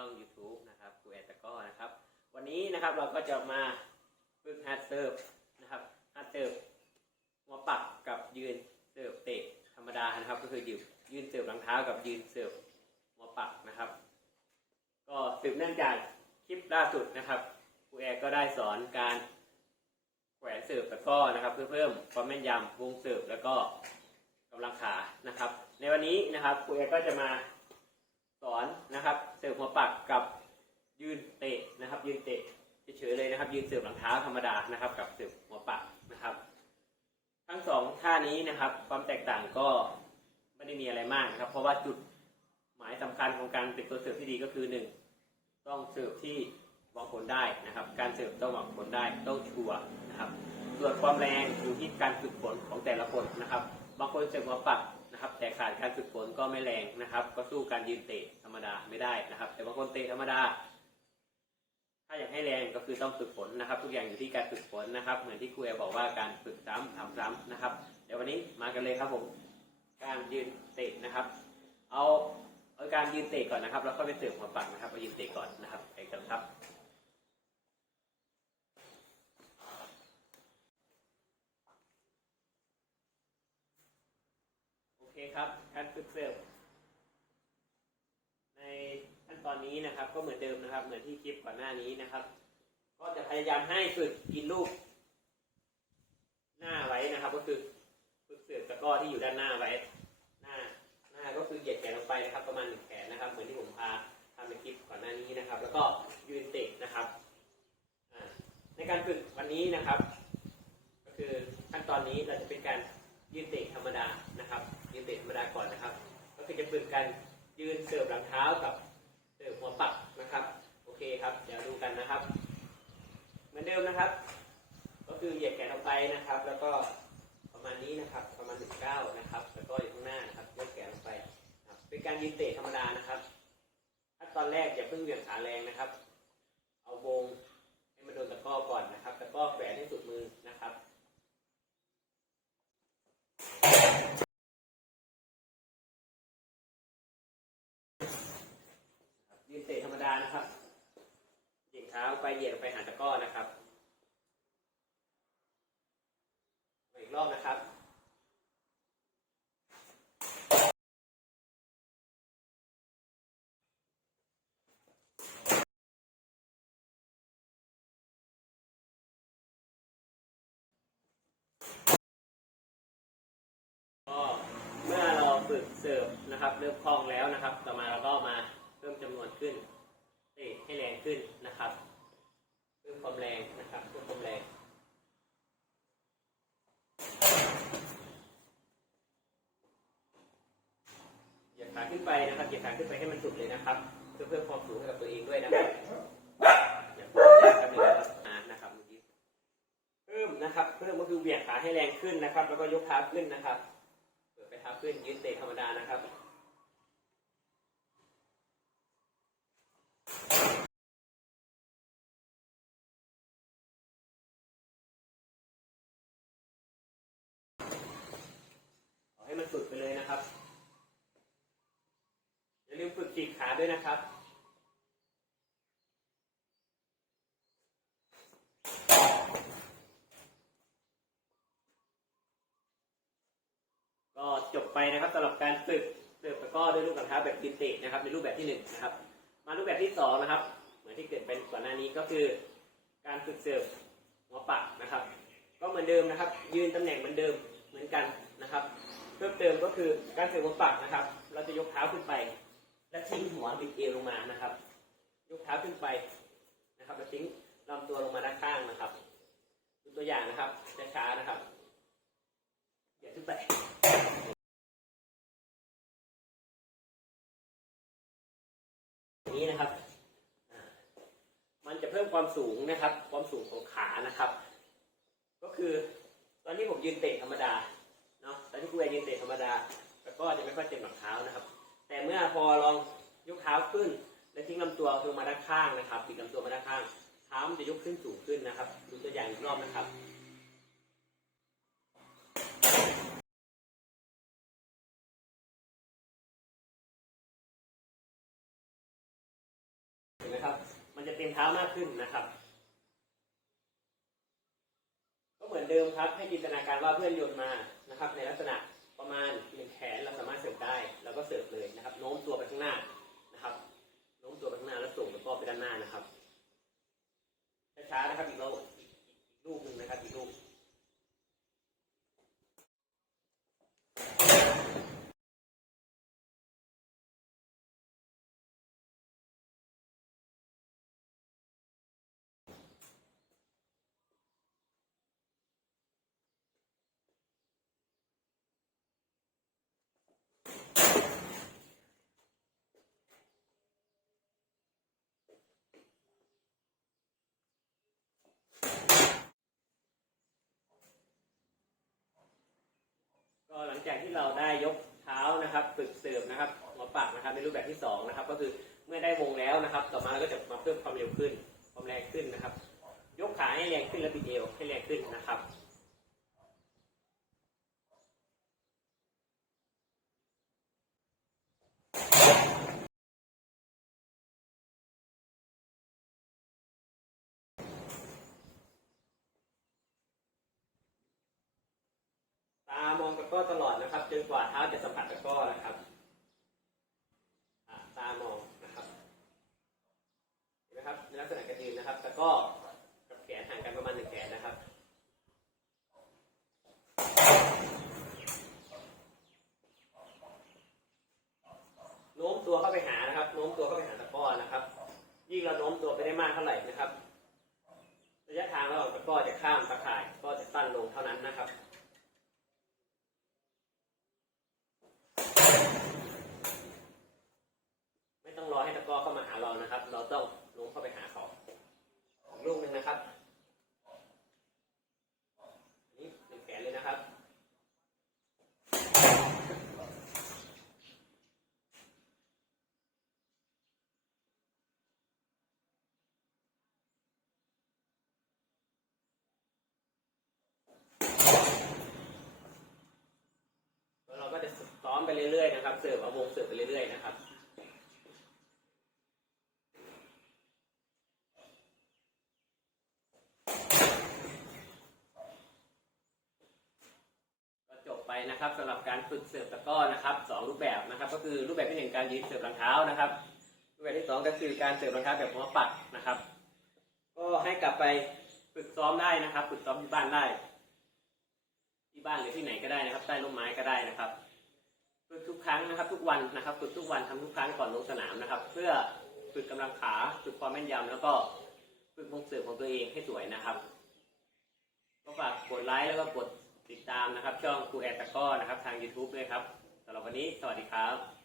ช่อง YouTube นะครับครูแอดตะก้อนะครับ วันนี้นะครับเราก็จะมาฝึกฮัดเซิร์ฟนะครับฮัดเซิร์ฟหัวปักกับยืนเสิร์ฟเตะธรรมดานะครับ ก็คือยืนยืนเสิร์ฟรองเท้ากับยืนเสิร์ฟหัวปักนะครับ ก็สืบเนื่องจากคลิปล่าสุดนะครับครูแอดก็ได้สอนการแขวนเสิร์ฟตะก้อนะครับ เพื่อเพิ่มความแม่นยำวงเสิร์ฟแล้วก็กำลังขานะครับ ในวันนี้นะครับครูแอดก็จะมา สอนนะครับ เสิร์ฟหัวปักกับยืนเตะนะครับ ยืนเตะเฉยๆเลยนะครับ ยืนเสิร์ฟหลังเท้าธรรมดานะครับ กับเสิร์ฟหัวปักนะครับ ทั้งสองท่านี้นะครับ ความแตกต่างก็ไม่ได้มีอะไรมากนะครับ เพราะว่าจุดหมายสำคัญของการเป็นตัวเสิร์ฟที่ดีก็คือหนึ่งต้องเสิร์ฟที่หวังผลได้นะครับ การเสิร์ฟต้องหวังผลได้ต้องชัวร์นะครับ ส่วนความแรงอยู่ที่การฝึกฝนของแต่ละคนนะครับ บางคนเสิร์ฟหัวปัก นะครับ แต่ขาดการฝึกฝนก็ไม่แรงนะครับ ก็สู้การยืนเตะธรรมดาไม่ได้นะครับ แต่บางคนเตะธรรมดา ถ้าอยากให้แรงก็คือต้องฝึกฝนนะครับ ทุกอย่างอยู่ที่การฝึกฝนนะครับ เหมือนที่ครูแอบอกว่าการฝึกซ้ำทำซ้ำนะครับ เดี๋ยววันนี้มากันเลยครับผม การยืนเตะนะครับ เอาเอาการยืนเตะก่อนนะครับ แล้วก็ไปเสร์ฟหัวปักนะครับเอายืนเตะก่อนนะครับไปกันครับ โอเคครับการฝึกเสิร์ฟในขั้นตอนนี้นะครับ ก็เหมือนเดิมนะครับ เหมือนที่คลิปก่อนหน้านี้นะครับ ก็จะพยายามให้ฝึกกินลูกหน้าไว้นะครับ ก็คือฝึกเสิร์ฟตะก้อที่อยู่ด้านหน้าไว้ หน้าหน้าก็คือเหยียดแขนลงไปนะครับ ประมาณหนึ่งแขนนะครับ เหมือนที่ผมพาทำในคลิปก่อนหน้านี้นะครับ แล้วก็ยืนเตะนะครับในการฝึกวันนี้นะครับ ก็คือขั้นตอนนี้เราจะเป็นการยืนเตะธรรมดาาก่อนนะครับ ก็คือจะฝึกกันยืนเสิร์ฟหลังเท้ากับเสิร์ฟหัวปักนะครับ โอเคครับ เดี๋ยวดูกันนะครับ เหมือนเดิมนะครับ ก็คือเหยียดแขนออกไปนะครับ แล้วก็ประมาณนี้นะครับ ประมาณ19นะครับ แล้วก็อยู่ข้างหน้านะครับยกแขนออกไป เป็นการยืนเตะธรรมดานะครับขั้นตอนแรกอย่าเพิ่งเหวี่ยงขาแรงนะครับ เอาวงให้มันโดนตะกร้อก่อนนะครับตะกร้อแขวนให้สุดมือนะครับ ยืนเตะธรรมดานะครับเหยียดเท้าไปเหยียดไปหาตะก้อนะครับอีกรอบนะครับก็เมื่อเราฝึกเสิร์ฟนะครับเริ่มคล่องแล้วนะครับ ต่อมาเราก็มาเพิ่มจำนวนขึ้นเตะให้แรงขึ้น ความแรงนะครับเพิ่มความแรงเหยียดขาขึ้นไปนะครับเหยียดขาขึ้นไปให้มันสุดเลยนะครับ เพื่อเพิ่มความสูงให้กับตัวเองด้วยนะครับอย่าเพิ่มแรงกันเลยนะครับนะครับเมื่อกี้เพิ่มนะครับเพิ่มก็คือเหวี่ยงขาให้แรงขึ้นนะครับ แล้วก็ยกเท้าขึ้นนะครับเปิดไปเท้าขึ้นยืนเตะธรรมดานะครับ ขอให้มันฝึกไปเลยนะครับ อย่าลืมฝึกฉีกขา ด้วยนะครับก็จบไปนะครับสำหรับการฝึกเสิร์ฟตะก้อด้วยลูกกระทะแบบดินเตะนะครับในรูปแบบที่หนึ่งนะครับ มารูปแบบที่สองนะครับ เหมือนที่เกิดเป็นก่อนหน้านี้ก็คือ การฝึกเสิร์ฟหัวปักนะครับ ก็เหมือนเดิมนะครับ ยืนตำแหน่งเหมือนเดิมเหมือนกันนะครับ เพิ่มเติมก็คือการเสิร์ฟหัวปักนะครับ เราจะยกเท้าขึ้นไป และทิ้งหัวบิดเอวลงมานะครับ ยกเท้าขึ้นไปนะครับแล้วทิ้งลำตัวลงมาด้านข้างนะครับดูตัวอย่างนะครับช้าๆนะครับอย่าขึ้นไปนี้นะครับมันจะเพิ่มความสูงนะครับ ความสูงของขานะครับ ก็คือตอนที่ผมยืนเตะธรรมดาเนาะตอนที่กูแอนยืนเตะธรรมดาแล้วก็จะไม่ค่อยเต็มหลังเท้านะครับ แต่เมื่อพอลองยกเท้าขึ้น และทิ้งลำตัวลงมาด้านข้างนะครับปิดลำตัวมาด้านข้างเท้ามันจะยกขึ้นสูงขึ้นนะครับ ดูตัวอย่างอีกรอบนะครับเต็มเท้ามากขึ้นนะครับ ก็เหมือนเดิมครับให้จินตนาการว่าเพื่อนโยนมานะครับ ในลักษณะประมาณหนึ่งแขนเราสามารถเสิร์ฟได้ แล้วก็เสิร์ฟ นะครับอีกเราอีกลูกหนึ่งนะครับอีกลูก ก็หลังจากที่เราได้ยกเท้านะครับฝึกเสิร์ฟนะครับหัวปักนะครับในรูปแบบที่สองนะครับก็คือเมื่อได้วงแล้วนะครับ ต่อมาเราก็จะมาเพิ่มความเร็วขึ้นความแรงขึ้นนะครับ ยกขาให้แรงขึ้นและบิดเอวให้แรงขึ้นนะครับ ตามองตะ ก้อตลอดนะครับจนกว่าเท้าจะสัมผัสตะก้อนะครับตามองนะครับเห็นไหมครับในลักษณะกระยืนนะครับตะก้อกับแขนห่างกันประมาณหนึ่งแขนนะครับโน้มตัวเข้าไปหานะครับโน้มตัวเข้าไปหาตะก้อนะครับ ยิ่งเราโน้มตัวไปได้มากเท่าไหร่นะครับ ระยะทางระหว่างตะก้อจะข้ามตะข่ายก็จะสั้นลงเท่านั้นนะครับ ไม่ต้องรอให้ตะกร้อเข้ามาหาเรานะครับ เราต้องโน้มเข้าไปหาเขาอีกลูกหนึ่งนะครับอันนี่หนึ่งแขนเลยนะครับ แล้วเราก็จะซ้อม ไปเรื่อยๆนะครับ เสิร์ฟเอาวงเสิร์ฟไปเรื่อยๆนะครับจบไปนะครับสำหรับการฝึกเสิร์ฟตะก้อนะครับสองรูปแบบนะครับ ก็คือรูปแบบที่หนึ่งการยืนเสิร์ฟรองเท้านะครับ รูปแบบที่สองก็คือการเสิร์ฟรองเท้าแบบหัวปัดนะครับ ก็ให้กลับไปฝึกซ้อมได้นะครับ ฝึกซ้อมที่บ้านได้ ที่บ้านหรือที่ไหนก็ได้นะครับ ใต้ร่มไม้ก็ได้นะครับ ฝึกทุกครั้งนะครับ ทุกวันนะครับฝึกทุกวันทำทุกครั้งก่อนลงสนามนะครับ เพื่อฝึกกำลังขาฝึกความแม่นยำแล้วก็ฝึกวงเสือของตัวเองให้สวยนะครับก็ฝากกดไลค์แล้วก็กดติดตามนะครับ ช่องครูแอดตะก้อนะครับ ทาง YouTube ด้วยครับสำหรับวันนี้สวัสดีครับ